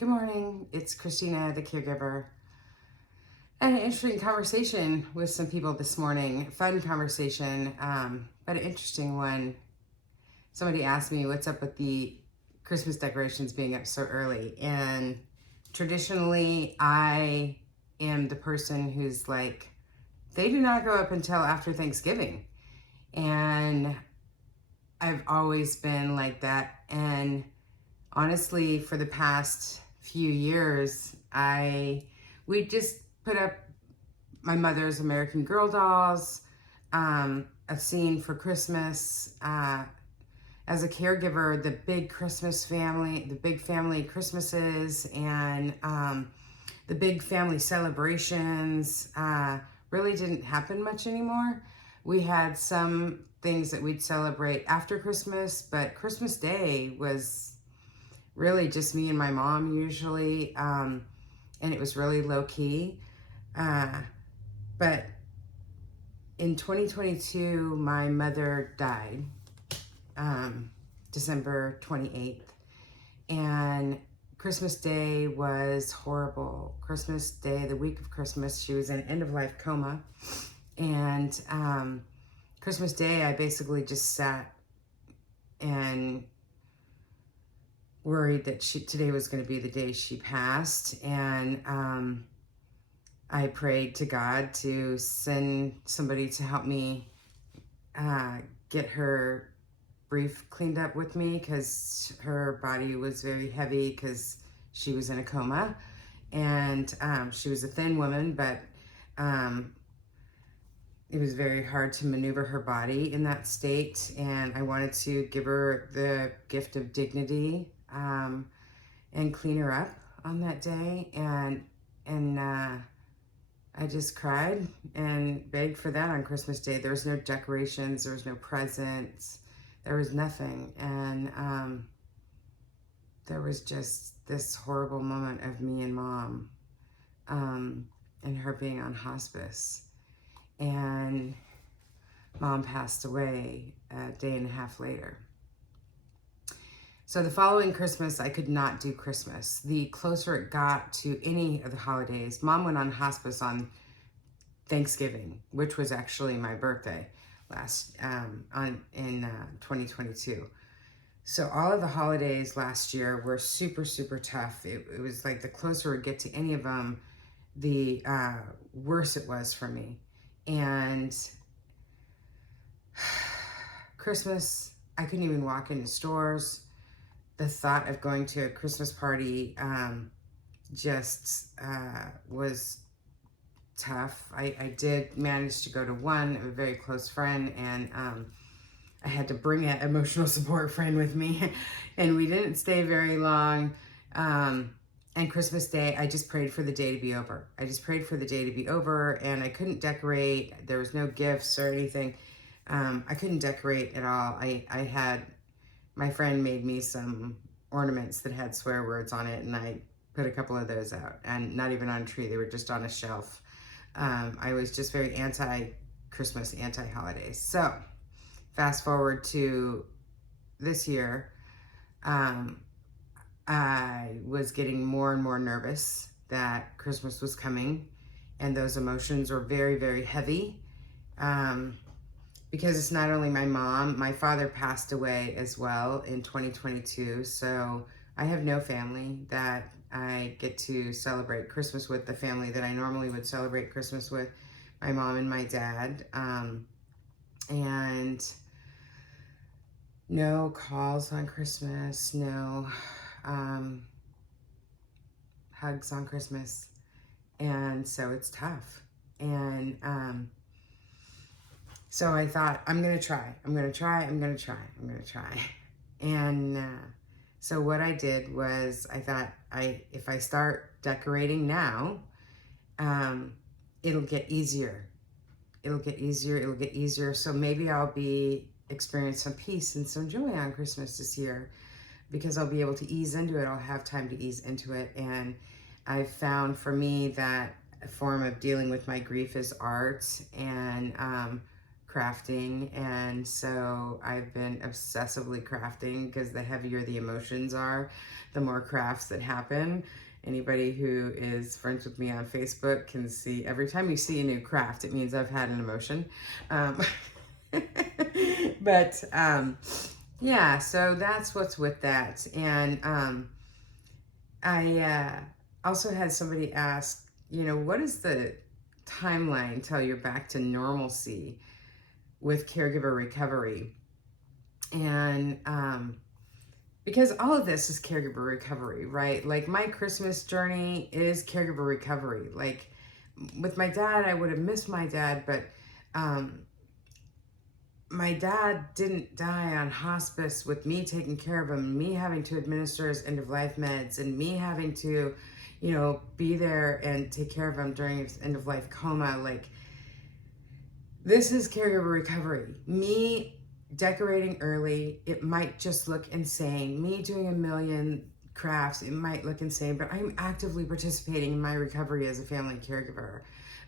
Good morning, it's Christina, the caregiver. I had an interesting conversation with some people this morning, fun conversation, but an interesting one. Somebody asked me what's up with the Christmas decorations being up so early, and traditionally I am the person who's like, they do not go up until after Thanksgiving, and I've always been like that. And honestly, for the past few years, we just put up my mother's American Girl dolls, a scene for Christmas. As a caregiver, the big family Christmases, and the big family celebrations really didn't happen much anymore. We had some things that we'd celebrate after Christmas, but Christmas Day was really just me and my mom usually, and it was really low key. But in 2022, my mother died, December 28th, and Christmas Day was horrible. Christmas Day, the week of Christmas, she was in end-of-life coma, and Christmas Day, I basically just sat and worried that today was going to be the day she passed, and I prayed to God to send somebody to help me get her brief cleaned up with me, because her body was very heavy because she was in a coma, and she was a thin woman, but it was very hard to maneuver her body in that state, and I wanted to give her the gift of dignity and clean her up on that day, and I just cried and begged for that on Christmas Day. There was no decorations, there was no presents, there was nothing, and there was just this horrible moment of me and Mom, and her being on hospice, and Mom passed away a day and a half later. So the following Christmas, I could not do Christmas. The closer it got to any of the holidays, Mom went on hospice on Thanksgiving, which was actually my birthday in 2022. So all of the holidays last year were super, super tough. It was like the closer we get to any of them, the worse it was for me. And Christmas, I couldn't even walk into stores. The thought of going to a Christmas party was tough. I did manage to go to one, a very close friend, and I had to bring an emotional support friend with me, and we didn't stay very long. And Christmas Day, I just prayed for the day to be over. I just prayed for the day to be over, and I couldn't decorate. There was no gifts or anything. I couldn't decorate at all. My friend made me some ornaments that had swear words on it, and I put a couple of those out, and not even on a tree. They were just on a shelf. I was just very anti-Christmas, anti-holidays. So fast forward to this year, I was getting more and more nervous that Christmas was coming, and those emotions were very, very heavy. Because it's not only my mom, my father passed away as well in 2022. So I have no family that I get to celebrate Christmas with, the family that I normally would celebrate Christmas with, my mom and my dad. And no calls on Christmas, no hugs on Christmas. And so it's tough. And so I thought, I'm going to try. And so what I did was, I thought, if I start decorating now, it'll get easier. So maybe I'll experience some peace and some joy on Christmas this year, because I'll be able to ease into it. I'll have time to ease into it. And I've found for me that a form of dealing with my grief is art, and crafting, and so I've been obsessively crafting because the heavier the emotions are, the more crafts that happen. Anybody who is friends with me on Facebook can see every time you see a new craft, it means I've had an emotion. Um, but yeah, so that's what's with that. And I also had somebody ask, what is the timeline till you're back to normalcy with caregiver recovery? And because all of this is caregiver recovery, right? Like my Christmas journey is caregiver recovery. Like with my dad, I would have missed my dad, but my dad didn't die on hospice with me taking care of him, me having to administer his end-of-life meds, and me having to, be there and take care of him during his end-of-life coma. Like, this is caregiver recovery. Me decorating early, it might just look insane. Me doing a million crafts, it might look insane, but I'm actively participating in my recovery as a family caregiver.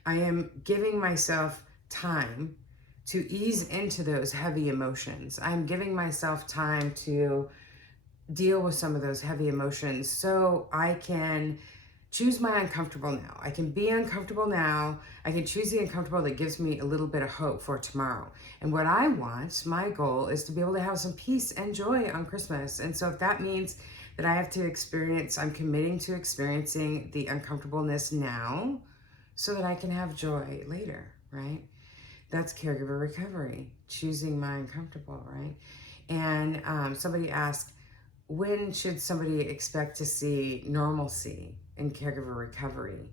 I am giving myself time to ease into those heavy emotions. I'm giving myself time to deal with some of those heavy emotions so I can choose my uncomfortable now. I can be uncomfortable now. I can choose the uncomfortable that gives me a little bit of hope for tomorrow. And what I want, my goal, is to be able to have some peace and joy on Christmas. And so if that means that I have to experience, I'm committing to experiencing the uncomfortableness now so that I can have joy later, right? That's caregiver recovery, choosing my uncomfortable, right? And somebody asked, when should somebody expect to see normalcy in caregiver recovery?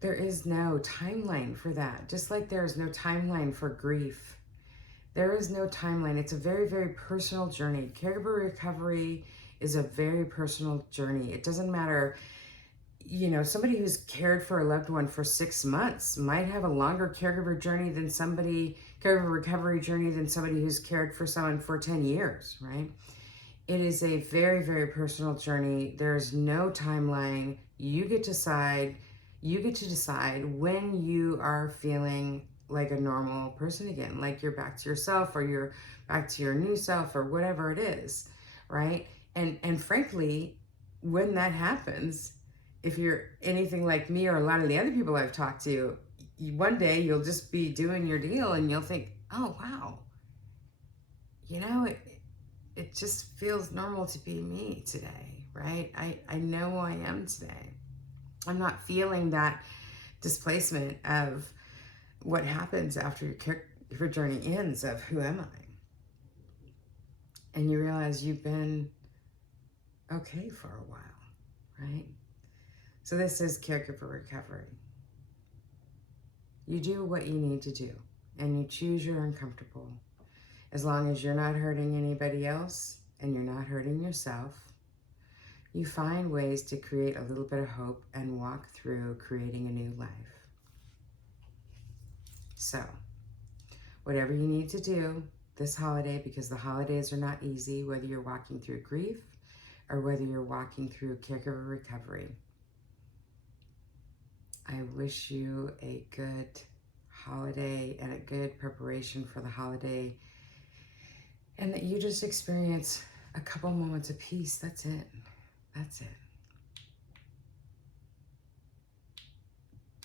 There is no timeline for that, just like there is no timeline for grief. There is no timeline. It's a very, very personal journey. Caregiver recovery is a very personal journey. It doesn't matter. Somebody who's cared for a loved one for 6 months might have a longer caregiver recovery journey than somebody who's cared for someone for 10 years, right? It is a very, very personal journey. There's no timeline. You get to decide when you are feeling like a normal person again, like you're back to yourself or you're back to your new self or whatever it is, right? And frankly, when that happens, if you're anything like me or a lot of the other people I've talked to, one day you'll just be doing your deal and you'll think, oh, wow, it just feels normal to be me today, right? I know who I am today. I'm not feeling that displacement of what happens after your journey ends of who am I? And you realize you've been okay for a while, right? So this is caregiver recovery. You do what you need to do, and you choose your uncomfortable. As long as you're not hurting anybody else and you're not hurting yourself, you find ways to create a little bit of hope and walk through creating a new life. So, whatever you need to do this holiday, because the holidays are not easy, whether you're walking through grief or whether you're walking through caregiver recovery, I wish you a good holiday and a good preparation for the holiday, and that you just experience a couple moments of peace. That's it. That's it.